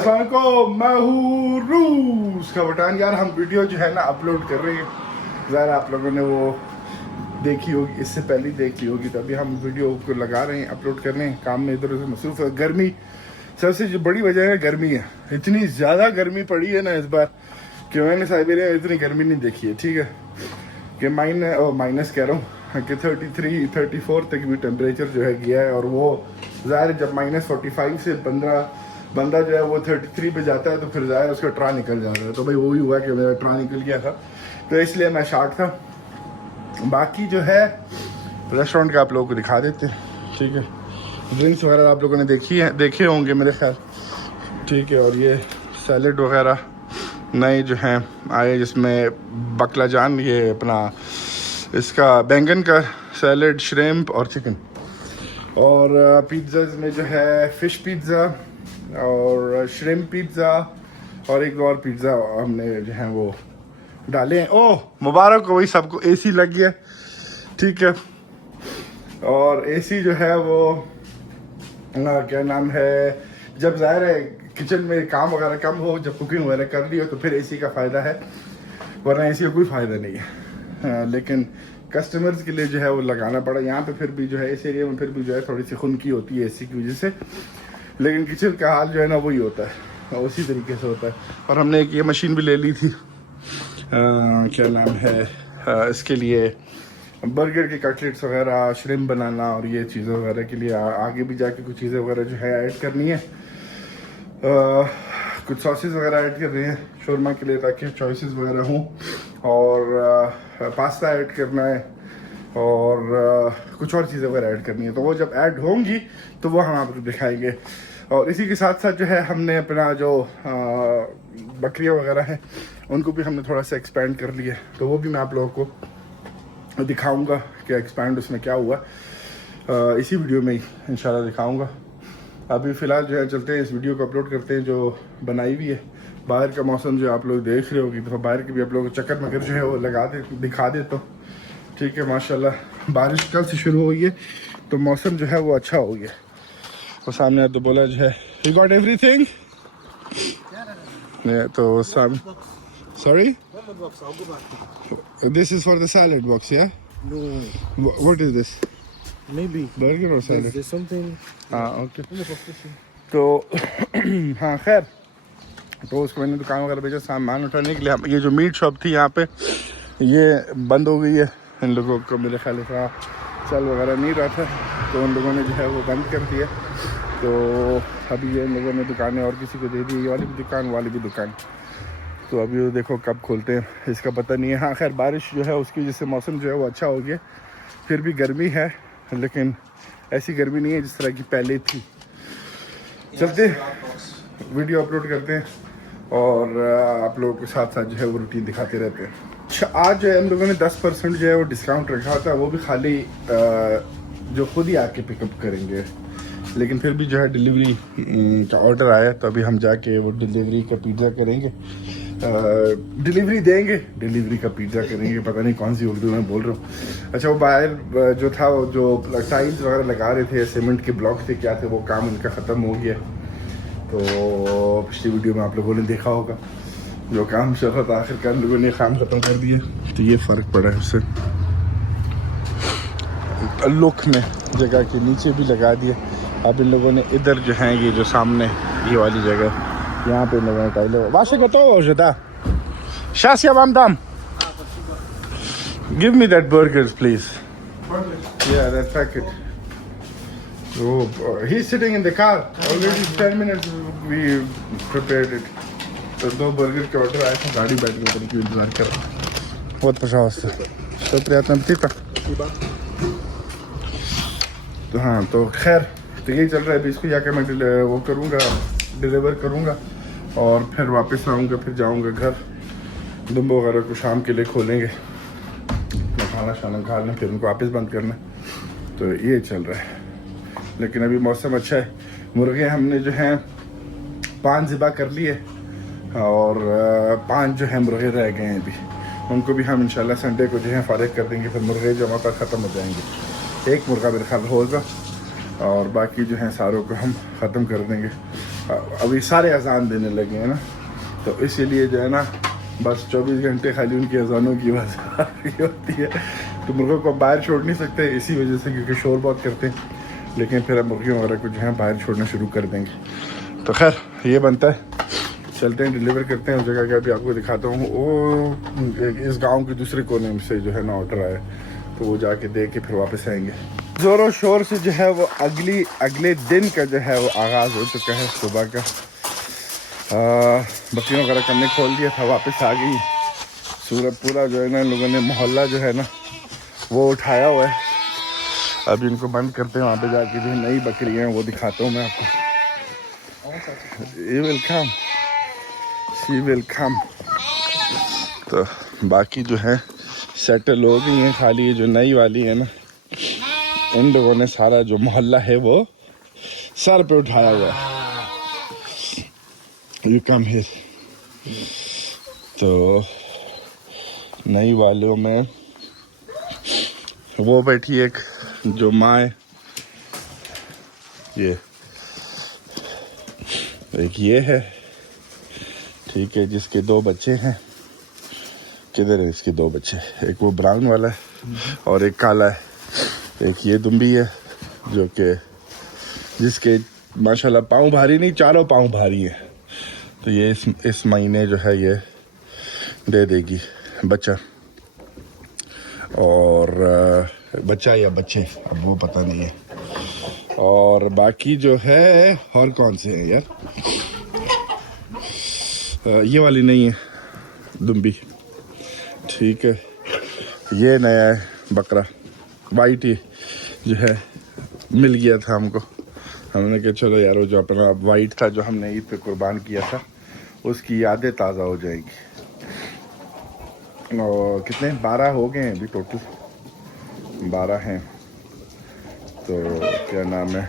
को मैं हूँ रूस का बटान। यार हम वीडियो जो है ना अपलोड कर रहे हैं, ज़रा आप लोगों ने वो देखी होगी, इससे पहले ही देख ली होगी। तो अभी हम वीडियो को लगा रहे हैं, अपलोड कर रहे हैं, काम में इधर उधर मसरूफ है। गर्मी सबसे जो बड़ी वजह है गर्मी है। इतनी ज़्यादा गर्मी पड़ी है ना इस बार कि मैंने साइबेरिया में इतनी गर्मी नहीं देखी है। ठीक है कि माइनस कह रहा हूँ कि 33 34 तक भी टेम्परेचर जो है गया है। और वो ज़ाहिर जब -45 से बंदा जो है वो 33 पे जाता है तो फिर ज़ाहिर उसका ट्रा निकल जाता है। तो भाई वही हुआ कि मेरा ट्रा निकल गया था, तो इसलिए मैं शॉक था। बाकी जो है रेस्टोरेंट का आप लोगों को दिखा देते हैं। ठीक है, ड्रिंक्स वगैरह आप लोगों ने देखे होंगे मेरे ख्याल। ठीक है, और ये सैलड वगैरह नए जो हैं आए, जिसमें बकलाजान, ये अपना इसका बैंगन का सैलड, श्रिम्प और चिकन। और पिज़्ज़ा में जो है फ़िश पिज़्ज़ा और श्रिम्प पिज़्ज़ा और एक और पिज़्ज़ा हमने जो है वो डाले हैं। ओह मुबारक हो भाई सबको, एसी लग गया। ठीक है, और एसी जो है वो क्या नाम है, जब ज़ाहिर है किचन में काम वगैरह कम हो, जब कुकिंग वगैरह कर ली हो तो फिर एसी का फ़ायदा है, वरना एसी का कोई फ़ायदा नहीं है। लेकिन कस्टमर्स के लिए जो है वो लगाना पड़ा। यहाँ पे फिर भी जो है इस एरिया में फिर भी जो है थोड़ी सी खुनकी होती है एसी की वजह से, लेकिन किचन का हाल जो है ना वही होता है, उसी तरीके से होता है। और हमने एक ये मशीन भी ले ली थी, क्या नाम है इसके लिए, बर्गर के कटलेट्स वगैरह, श्रिम्प बनाना और ये चीज़ें वगैरह के लिए। आगे भी जाके कुछ चीज़ें वगैरह जो है ऐड करनी है, कुछ सॉसेस वगैरह ऐड कर रहे हैं शोरमा के लिए ताकि चॉइसेस वगैरह हों, और पास्ता ऐड करना है, और कुछ और चीज़ें वगैरह ऐड करनी है। तो वो जब ऐड होंगी तो वो हम आपको दिखाएंगे। और इसी के साथ साथ जो है हमने अपना जो बकरियाँ वगैरह हैं उनको भी हमने थोड़ा सा एक्सपेंड कर लिया, तो वो भी मैं आप लोगों को दिखाऊंगा कि एक्सपेंड उसमें क्या हुआ। इसी वीडियो में ही इंशाल्लाह दिखाऊंगा। अभी फ़िलहाल जो है चलते हैं, इस वीडियो को अपलोड करते हैं जो बनाई हुई है। बाहर का मौसम जो आप लोग देख रहे होगी, तो बाहर के भी आप लोगों को चक्कर मगर जो है वो दिखा देता हूँ। ठीक है, माशाल्लाह बारिश कल से शुरू हुई है तो मौसम जो है वो अच्छा हो गया। और सामने तो बोला जो है यू गॉट एवरीथिंग, तो सामने sorry this is for the salad box, या what is this, Maybe. Burger और सैलड? There's something. हाँ ओके। तो हाँ खैर, तो उसको मैंने दुकान वगैरह भेजा सामान उठाने के लिए। ये जो मीट शॉप थी यहाँ पे ये बंद हो गई है। इन लोगों को मेरे ख्याल इतना चल वगैरह नहीं रहा था, तो उन लोगों ने जो है वो बंद कर दिया। तो अभी ये इन लोगों ने दुकानें और किसी को दे दी, ये वाली भी दुकान, वाली भी दुकान। तो अभी वो देखो कब खोलते हैं इसका पता नहीं है। हाँ खैर बारिश जो है उसकी वजह से मौसम जो है वो अच्छा हो गया। फिर भी गर्मी है, लेकिन ऐसी गर्मी नहीं है जिस तरह की पहले थी। चलते वीडियो अपलोड करते हैं और आप लोगों के साथ साथ जो है वो रूटीन दिखाते रहते हैं। अच्छा, आज जो है हम लोगों ने 10% जो है वो डिस्काउंट रखा था, वो भी खाली जो खुद ही आके पिकअप करेंगे। लेकिन फिर भी जो है डिलीवरी का ऑर्डर आया, तो अभी हम जाके वो डिलीवरी का पिज़्ज़ा करेंगे, डिलीवरी देंगे, डिलीवरी का पिज़्ज़ा करेंगे। पता नहीं कौन सी उर्दू में बोल रहा हूँ। अच्छा, वो बाहर जो था वो जो टाइल्स वगैरह लगा रहे थे, सीमेंट के ब्लॉक थे, क्या थे, वो काम उनका ख़त्म हो गया। तो पिछली वीडियो में आप लोगों ने देखा होगा जो काम चल रहा था, आखिरकार लोगों ने काम ख़त्म कर दिया। तो ये फ़र्क पड़ा है उससे। लुक में जगह के नीचे भी लगा दिया। अब इन लोगों ने इधर जो है ये जो सामने ये वाली जगह, यहाँ पे इन लोगों ने टाइल वाशे बताओ जदा शासिया वामदाम, give me that burgers please, या that packet. Oh, he's sitting in the car. Already 10 minutes we prepared it. तो 2 बर्गर के ऑर्डर आए थे, गाड़ी बैठ गई क्यों इंतजार कर रहा है। बहुत पशावस्त है, तो प्रियतम ठीक था। तो हाँ, तो खैर तो यही चल रहा है। अभी इसको जाकर मैं वो करूँगा, डिलीवर करूँगा और फिर वापस आऊँगा, फिर जाऊँगा घर। दुम्बो वगैरह को शाम के लिए खोलेंगे, खाना शाना खा लें, फिर उनको वापस बंद करना। तो ये चल रहा है, लेकिन अभी मौसम अच्छा है। मुर्गे हमने जो हैं 5 ज़िबा कर लिए और 5 जो है मुर्गे रह गए हैं अभी, उनको भी हम इंशाल्लाह संडे को जो है फारिग कर देंगे। फिर मुर्गे जो हमारे पास ख़त्म हो जाएंगे। एक मुर्गा मेरे ख्याल होगा और बाकी जो है सारों को हम ख़त्म कर देंगे। अभी सारे अजान देने लगे हैं ना, तो इसीलिए जो है ना बस 24 घंटे खाली उनकी अजानों की आवाज़ आ रही होती है। तो मुर्गों को बाहर छोड़ नहीं सकते इसी वजह से, क्योंकि शोर बहुत करते हैं। लेकिन फिर अब मुर्गियों वगैरह को जो है बाहर छोड़ना शुरू कर देंगे। तो खैर ये बनता है, चलते हैं डिलीवर करते हैं उस जगह का भी आपको दिखाता हूँ। वो इस गांव के दूसरे कोने से जो है ना ऑर्डर आया, तो वो जाके दे के फिर वापस आएंगे। ज़ोरों शोर से जो है वो अगले दिन का जो है वो आगाज़ हो चुका है सुबह का। बकरियों वगैरह करने खोल दिया था, वापस आ गई सूरज। पूरा जो है ना इन लोगों ने मोहल्ला जो है ना वो उठाया हुआ है। अभी इनको बंद करते हैं, वहाँ पे जाके जो नई बकरियाँ हैं वो दिखाता हूँ मैं आपको। ये वेलकम, शी वेलकम। तो बाकी जो है सेटल हो गई हैं, खाली ये जो नई वाली है ना, इन लोगों ने सारा जो मोहल्ला है वो सर पे उठाया हुआ है। You come here. तो नई वालों में वो बैठी एक जो माँ है, ये एक ये है, ठीक है, जिसके 2 बच्चे हैं। किधर है इसके 2 बच्चे? एक वो ब्राउन वाला है और एक काला है। एक ये दुम्बी है जो कि जिसके माशाल्लाह पाँव भारी नहीं, चारों पाँव भारी है। तो ये इस महीने जो है ये दे देगी बच्चा, और बच्चा या बच्चे अब वो पता नहीं है। और बाकी जो है और कौन से हैं यार, ये वाली नहीं है दुम्बी, ठीक है। ये नया है बकरा, वाइट ही जो है मिल गया था हमको। हमने कहा चलो यार वो जो अपना वाइट था जो हमने ईद पे कुर्बान किया था उसकी यादें ताज़ा हो जाएगी। और कितने 12 हो गए हैं अभी टोटल, 12 हैं। तो क्या नाम है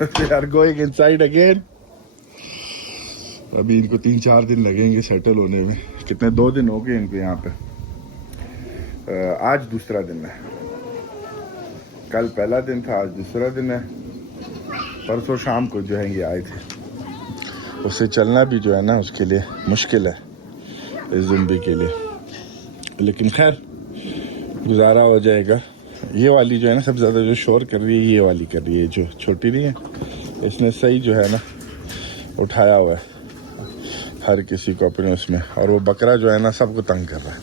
they are going inside again। अभी इनको 3-4 दिन लगेंगे सेटल होने में। कितने 2 दिन हो गए इनको यहाँ पे। आज दूसरा दिन है, कल पहला दिन था, आज दूसरा दिन है। परसों शाम को जो है ये आए थे। उससे चलना भी जो है ना उसके लिए मुश्किल है इस ज़ुम्बी के लिए, लेकिन खैर गुजारा हो जाएगा। ये वाली जो है ना सबसे ज़्यादा जो शोर कर रही है ये वाली कर रही है, जो छोटी नहीं है। इसने सही जो है ना उठाया हुआ है हर किसी को अपने उसमें। और वो बकरा जो है ना सबको तंग कर रहा है,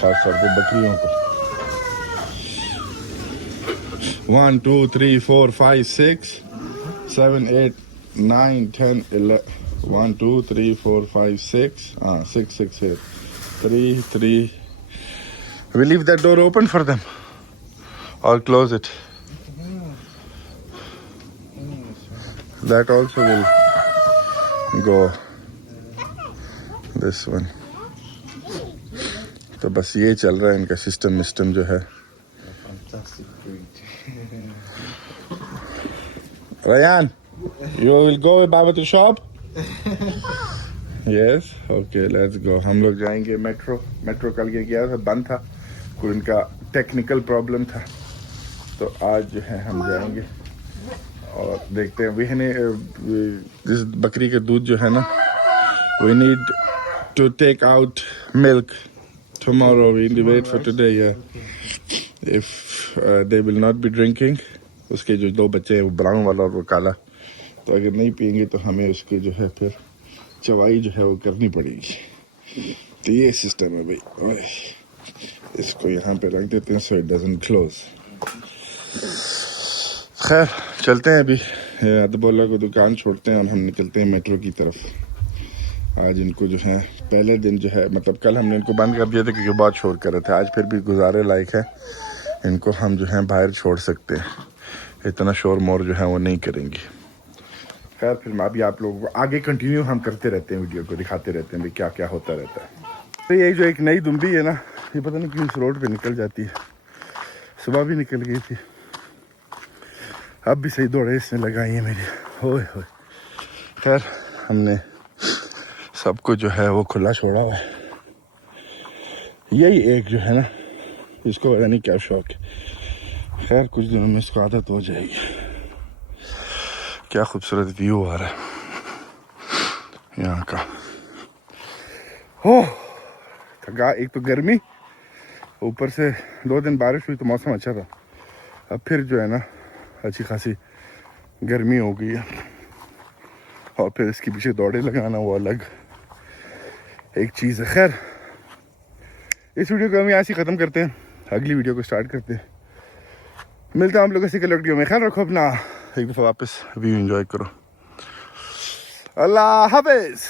खास तौर पर बकरियों को। 1 2 3 4 5 6 7 8 9 10 11 1 2 3 4 5 6 6 here 3 we leave that door open for them or close it? That also will go this one। तो बस ये चल रहा है इनका सिस्टम जो है। Ryan, you will go with Baba to shop? Yes, okay, let's go। हम लोग जाएंगे मेट्रो कल के गया था, बंद था, कोई इनका टेक्निकल प्रॉब्लम था, तो आज जो है हम जाएंगे और देखते हैं। इस बकरी का दूध जो है ना, we need to take out milk tomorrow, we need to wait for today, yeah। If they will not be drinking, उसके जो 2 बच्चे हैं वो ब्राउन वाला और वो काला, तो अगर नहीं पियेंगे तो हमें उसके जो है फिर चवाई जो है वो करनी पड़ेगी। तो ये सिस्टम है भाई। इसको यहाँ पे रख देते हैं so it doesn't close। खैर चलते हैं, अभी अदबोला को दुकान छोड़ते हैं और हम निकलते हैं मेट्रो की तरफ। आज इनको जो है पहले दिन जो है, मतलब कल हमने इनको बंद कर दिया था क्योंकि बहुत शोर कर रहे थे। आज फिर भी गुजारे लायक है, इनको हम जो है बाहर छोड़ सकते हैं, इतना शोर मोर जो है वो नहीं करेंगी। खैर फिर मैं अभी आप लोगों को आगे कंटिन्यू हम करते रहते हैं, वीडियो को दिखाते रहते हैं भाई क्या क्या होता रहता है। तो ये जो एक नई दुम्बी है ना, ये पता नहीं क्यों इस रोड पे निकल जाती है। सुबह भी निकल गई थी, अब भी सही दौड़े इसने लगाई है मेरी। होए होए। खैर हमने सबको जो है वो खुला छोड़ा हुआ है। यही एक जो है ना, इसको पता नहीं क्या शौक है। खैर कुछ दिनों में इसको आदत हो जाएगी। क्या खूबसूरत व्यू आ रहा है। यहाँ का। हो थका, एक तो गर्मी, ऊपर से 2 दिन बारिश हुई तो मौसम अच्छा था। अब फिर जो है ना अच्छी खासी गर्मी हो गई है, और फिर इसके पीछे दौड़े लगाना वो अलग एक चीज़ है। खैर इस वीडियो को हम यहाँ से ख़त्म करते हैं, अगली वीडियो को स्टार्ट करते हैं। मिलता हूँ आप लोगों से कल वीडियो में। ख्याल रखो अपना, एक दफ़ा वापस व्यू एंजॉय करो। अल्लाह हाफिज़।